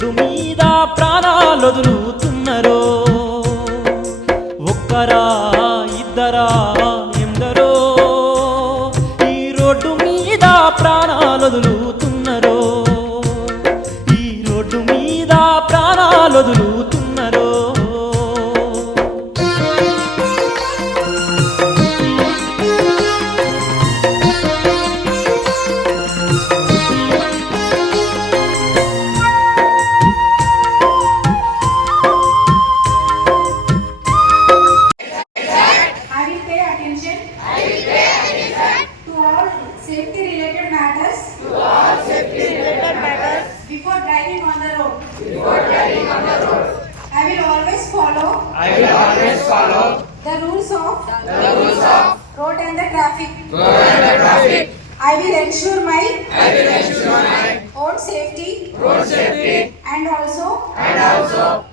Road మీద ప్రాణాలొదులుతున్నరో ఒక్కరా ఇద్దరా ఎందరో ఈ రోడ్డు మీద ప్రాణాలొదులుతున్నరో ఈ రోడ్డు మీద ప్రాణాలొదులుతున్నరో the rules of road and the traffic. I will ensure my own safety and also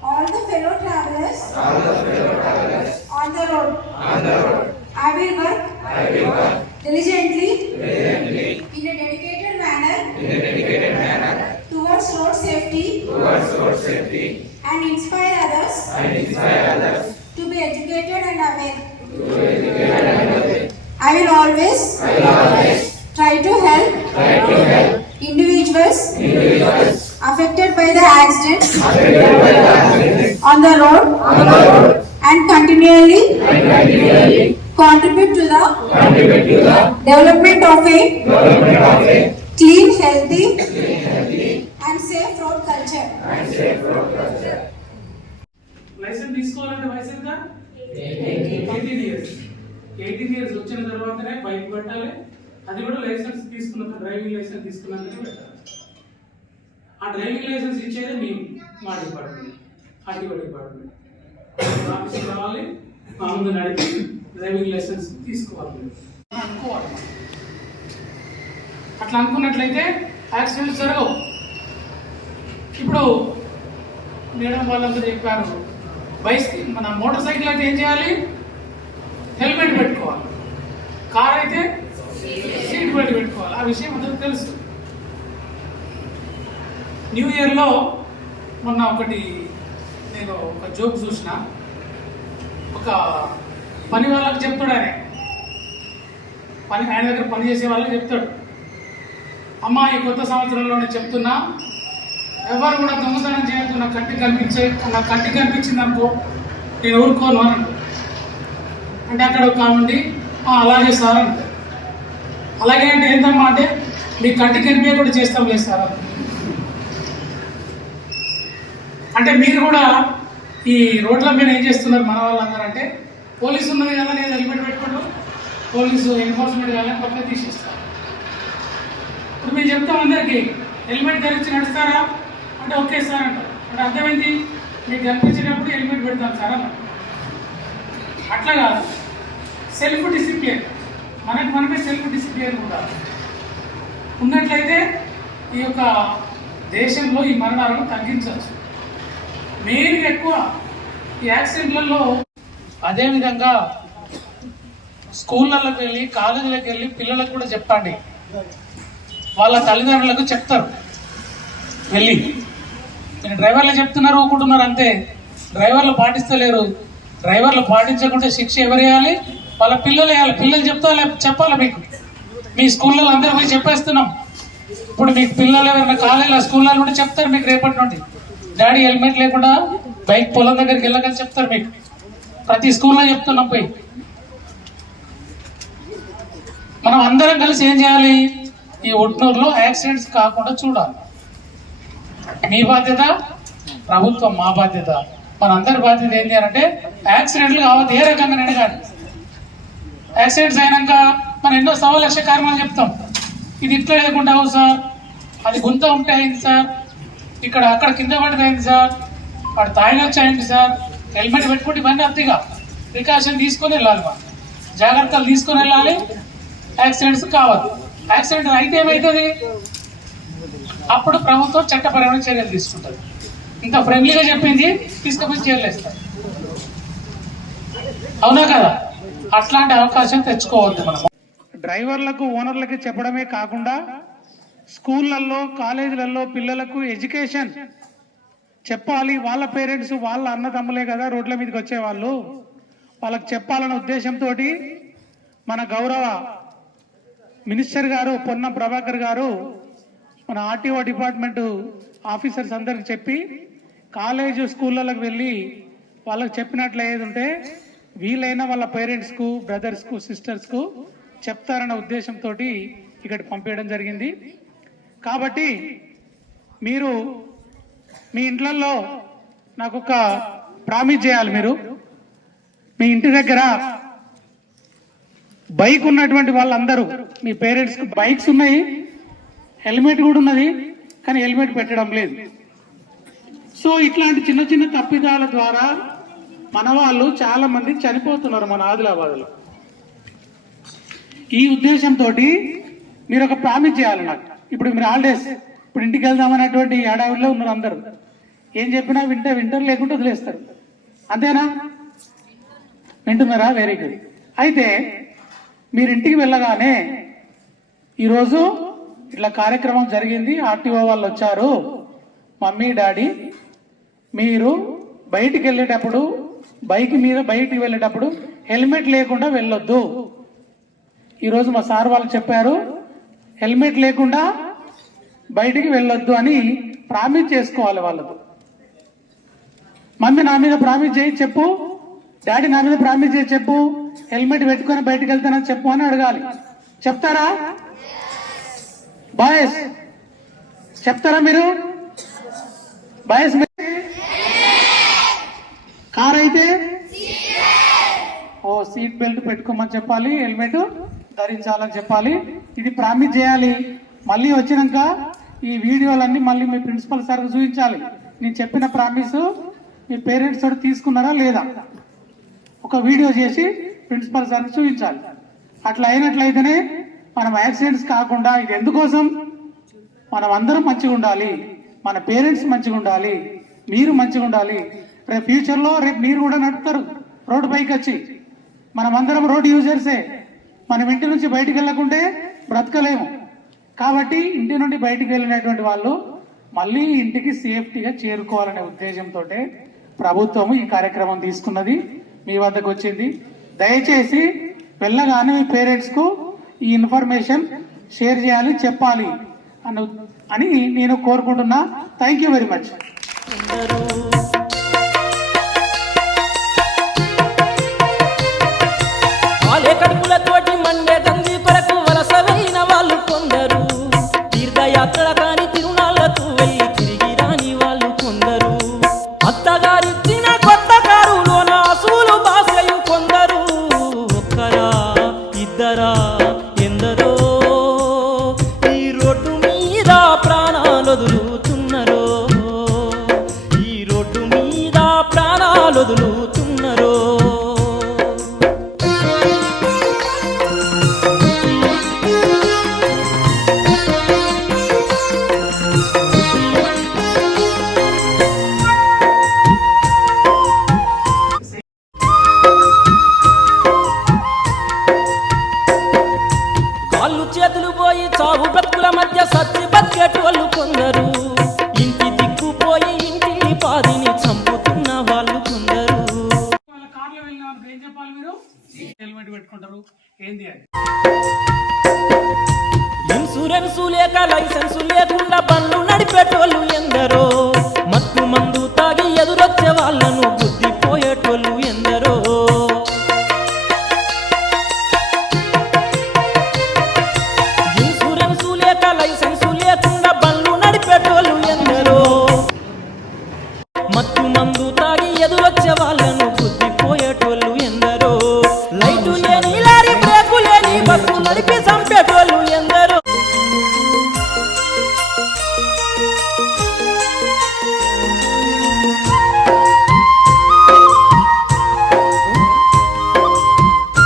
all the fellow travelers on the road. I will work diligently in a dedicated manner towards road safety and inspire others to be educated and aware. I will always try to help individuals affected by the accidents on the road and continually contribute to the development of a clean, healthy and safe road culture. License తీసుకోవాలంటే వయసు ఎంత? 18 years వచ్చిన తర్వాతనే bike పెట్టాలి. అది కూడా licence తీసుకున్నాక, driving licence తీసుకున్నాకనే పెట్టాలి. ఆ డ్రైవింగ్ లైసెన్స్ ఇచ్చేది మేము, మా డిపార్ట్మెంట్, ఆర్టీఓ డిపార్ట్మెంట్. ఆఫీస్కి రావాలి, మా ముందు నడిపి డ్రైవింగ్ లైసెన్స్ తీసుకోవాలి అనుకోవాలి. అట్లా అనుకున్నట్లయితే యాక్సిడెంట్స్ జరగవు. ఇప్పుడు మేడం వాళ్ళందరూ చెప్పారు, మన మోటార్ సైకిల్ అయితే ఏం చేయాలి? హెల్మెట్ పెట్టుకోవాలి. కార్ అయితే సీట్ బెల్ట్ పెట్టుకోవాలి. ఆ విషయం అందరికీ తెలుసు. న్యూ ఇయర్లో మొన్న నేను ఒక జోక్ చూసిన. ఒక పని వాళ్ళకి చెప్తాడు ఆయన దగ్గర పని చేసే వాళ్ళకి చెప్తాడు, అమ్మా ఈ కొత్త సంవత్సరంలో నేను చెప్తున్నా, ఎవరు కూడా దొంగతనం చేయొద్దు, నా కంటికి కనిపించింది అనుకో నేను ఊరుకోను అని అంటే అక్కడ ఒక కామండి అలాగే సార్ అంటే, అలాగే అంటే ఏంటమ్మా అంటే మీ కంటికి కనిపించే కూడా చేస్తాం లేదు సార్ అంటే మీరు కూడా ఈ రోడ్ల మీద ఏం చేస్తున్నారు మన వాళ్ళందరూ అంటే, పోలీసు ఉన్నది కదా నేను హెల్మెట్ పెట్టుకోండు, పోలీసు ఎన్ఫోర్స్మెంట్ కానీ పక్కన తీసేస్తారు. ఇప్పుడు మేము చెప్తాం అందరికీ హెల్మెట్ ధరించి నడుస్తారా అంటే ఓకే సార్ అంటారు. అంటే అర్థమైంది, మీకు కనిపించేటప్పుడు హెల్మెట్ పెడతాం సార్ అన్న. అట్లా కాదు, సెల్ఫ్ డిసిప్లిన్, మనమే సెల్ఫ్ డిసిప్లిన్ కూడా ఉన్నట్లయితే ఈ యొక్క దేశంలో ఈ మరణాలను తగ్గించవచ్చు. మెయిన్గా ఎక్కువ ఈ యాక్సిడెంట్లలో. అదేవిధంగా స్కూళ్ళకి వెళ్ళి, కాలేజీలకు వెళ్ళి పిల్లలకు కూడా చెప్పండి, వాళ్ళ తల్లిదండ్రులకు చెప్తారు వెళ్ళి. నేను డ్రైవర్లు చెప్తున్నారు, ఊకుంటున్నారు అంతే. డ్రైవర్లు పాటిస్తలేరు. డ్రైవర్లు పాటించకుంటే శిక్ష ఎవరు వేయాలి? వాళ్ళ పిల్లలు వేయాలి. పిల్లలు చెప్పాలి మీకు. మీ స్కూళ్ళలో అందరూ పోయి చెప్పేస్తున్నాం. ఇప్పుడు మీకు పిల్లలు ఎవరైనా కాలేజీలో స్కూళ్ళలో ఉంటే చెప్తారు మీకు రేపటి నుండి, డాడీ హెల్మెట్ లేకుండా బైక్ పొలం దగ్గరికి వెళ్ళకని చెప్తారు మీకు. ప్రతి స్కూల్లో చెప్తున్నాం పోయి. మనం అందరం కలిసి ఏం చేయాలి? ఈ ఉట్నూరులో యాక్సిడెంట్స్ కాకుండా చూడాలి. మీ బాధ్యత, ప్రభుత్వం మా బాధ్యత, మనందరి బాధ్యత ఏం చేయాలంటే యాక్సిడెంట్లు కావద్దు. ఏ రకంగా కానీ యాక్సిడెంట్స్ అయినాక మనం ఎన్నో సవాలక్ష కారణాలు చెప్తాం. ఇది ఇట్లా లేకుండా అవు సార్, అది గుంత ఉంటే అయింది సార్, అక్కడ కింద పడితే అయింది సార్, వాడు తాగినొచ్చి అయింది సార్. హెల్మెట్ పెట్టుకుంటే ఇవన్నీ అతిగా ప్రికాషన్ తీసుకొని వెళ్ళాలి, మనం జాగ్రత్తలు తీసుకొని వెళ్ళాలి. యాక్సిడెంట్స్ కావద్దు. యాక్సిడెంట్ అయితే ఏమవుతుంది? అప్పుడు ప్రభుత్వం చట్టపరమైన చర్యలు తీసుకుంటుంది. ఇంత ఫ్రెండ్లీగా చెప్పింది తీసుకుపోయి జైలు వేస్తారు. అవునా కదా? అట్లాంటి అవకాశం తెచ్చుకోవద్దు. మనం డ్రైవర్లకు, ఓనర్లకి చెప్పడమే కాకుండా స్కూళ్ళల్లో, కాలేజీలలో పిల్లలకు ఎడ్యుకేషన్ చెప్పాలి. వాళ్ళ పేరెంట్స్ వాళ్ళ అన్నదమ్ములే కదా రోడ్ల మీదకి వచ్చేవాళ్ళు, వాళ్ళకి చెప్పాలన్న ఉద్దేశంతో మన గౌరవ మినిస్టర్ గారు పొన్నం ప్రభాకర్ గారు మన ఆర్టీఓ డిపార్ట్మెంట్ ఆఫీసర్స్ అందరికి చెప్పి కాలేజ్ స్కూళ్ళకి వెళ్ళి వాళ్ళకి చెప్పినట్లు ఏది ఉంటే వీలైన వాళ్ళ పేరెంట్స్కు బ్రదర్స్కు సిస్టర్స్కు చెప్తారన్న ఉద్దేశంతో ఇక్కడ పంపించడం జరిగింది. కాబట్టి మీరు మీ ఇంట్లలో నాకు ఒక ప్రామిస్ చేయాలి. మీరు మీ ఇంటి దగ్గర బైక్ ఉన్నటువంటి వాళ్ళందరూ మీ పేరెంట్స్కి బైక్స్ ఉన్నాయి, హెల్మెట్ కూడా ఉన్నది, కానీ హెల్మెట్ పెట్టడం లేదు. సో ఇట్లాంటి చిన్న చిన్న తప్పిదాల ద్వారా మన వాళ్ళు చాలా మంది చనిపోతున్నారు మన ఆదిలాబాద్లో. ఈ ఉద్దేశంతో మీరు ఒక ప్రామిస్ చేయాలి నాకు. ఇప్పుడు మీరు హాలిడేస్, ఇప్పుడు ఇంటికి వెళ్దామనేటువంటి ఏడావిలో ఉన్నారు అందరూ. ఏం చెప్పినా వింటారు, లేకుంటే వదిలేస్తారు. అంతేనా? వింటున్నారా? Very good. అయితే మీరు ఇంటికి వెళ్ళగానే ఈరోజు ఇట్లా కార్యక్రమం జరిగింది, ఆర్టీఓ వాళ్ళు వచ్చారు, మమ్మీ డాడీ మీరు బయటికి వెళ్ళేటప్పుడు బైక్ మీద బయటికి వెళ్ళేటప్పుడు హెల్మెట్ లేకుండా వెళ్ళొద్దు. ఈరోజు మా సార్ వాళ్ళు చెప్పారు, హెల్మెట్ లేకుండా బయటికి వెళ్ళొద్దు అని ప్రామిస్ చేసుకోవాలి వాళ్ళతో. మమ్మీ నా మీద ప్రామిస్ చేయి చెప్పు, డాడీ నా మీద ప్రామిస్ చేయి చెప్పు, హెల్మెట్ పెట్టుకొని బయటికి వెళ్తానని చెప్పు అని అడగాలి. చెప్తారా బాయ్స్? చెప్తారా మీరు బాయ్స్? కార్ అయితే సీట్ బెల్ట్ పెట్టుకోమని చెప్పాలి, హెల్మెట్ ధరించాలని చెప్పాలి. ఇది ప్రామిస్ చేయాలి. మళ్ళీ వచ్చినాక ఈ వీడియోలన్నీ మళ్ళీ మీ ప్రిన్సిపల్ సార్కి చూపించాలి. నేను చెప్పిన ప్రామిస్ మీ పేరెంట్స్ తోటి తీసుకున్నారా లేదా ఒక వీడియో చేసి ప్రిన్సిపల్ సార్కి చూపించాలి. అట్లా అయినట్లయితేనే మనం యాక్సిడెంట్స్ కాకుండా, ఇది ఎందుకోసం మనం అందరం మంచిగా ఉండాలి, మన పేరెంట్స్ మంచిగా ఉండాలి, మీరు మంచిగా ఉండాలి. రేపు ఫ్యూచర్లో రేపు మీరు కూడా నడుపుతారు రోడ్డు పైకి వచ్చి. మనం అందరం రోడ్ యూజర్సే. మనం ఇంటి నుంచి బయటికి వెళ్ళకుంటే బ్రతకలేము. కాబట్టి ఇంటి నుండి బయటికి వెళ్ళినటువంటి వాళ్ళు మళ్ళీ ఇంటికి సేఫ్టీగా చేరుకోవాలనే ఉద్దేశంతో ప్రభుత్వం ఈ కార్యక్రమం తీసుకున్నది, మీ వద్దకు వచ్చింది. దయచేసి వెళ్ళగానే మీ పేరెంట్స్కు ఈ ఇన్ఫర్మేషన్ షేర్ చేయాలి, చెప్పాలి అని నేను కోరుకుంటున్నా. Thank you very much. కడుపులతోటి మండే గంజి కొరకు వలసలైన వాళ్ళు కొందరు, తీర్థయాత్రల కాని తిరునాళ్లకు వెళ్ళి తిరిగి రాని వాళ్ళు కొందరు, అత్తగారిచ్చిన కొత్త కారులోన అసూలు బాసయు కొందరు. ఒక్కరా ఇద్దరా ఎందరో ఈ రోడ్డు మీద ప్రాణాలొదులుతున్నరో, ఈ రోడ్డు మీద ప్రాణాలొదులుతున్నరో. చేతులు పోయి చావు బతుకుల మధ్య సచ్చి బతికేటోళ్ళు కొందరు, ఇంటి దిక్కుపోయి ఇంటి పాదిని చంపుతున్న వాళ్ళు కొందరు. వాళ్ళ కార్లో వెళ్ళిన ఏం చెప్పాలి? మీరు హెల్మెట్ పెట్టుకుంటారు ఏంది అని. ఇన్సూరెన్సు లేక లైసెన్సు లేకుండా బండ్లు నడిపేటోళ్ళు ఎందరో, మత్తు మందు తాగి ఎదురొచ్చే వాళ్ళను గుద్దిపోయేటోళ్ళు ఎందరో. లైసెన్సు లేకుండా బండ్లు నడిపేటోళ్ళు ఎందరో, మత్తు మందు తాగి ఎదురొచ్చే వాళ్ళను గుద్దిపోయేటోళ్ళు ఎందరో. లైటు లేని లారీ బ్రేకు లేని బస్సు నడిపి చంపేటోళ్ళు ఎందరో.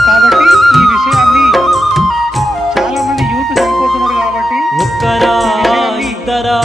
కాబట్టి ఈ విషయాన్ని చాలా మంది యూత్ చనిపోతున్నారు కాబట్టి ఒక్కరా ఇద్దరా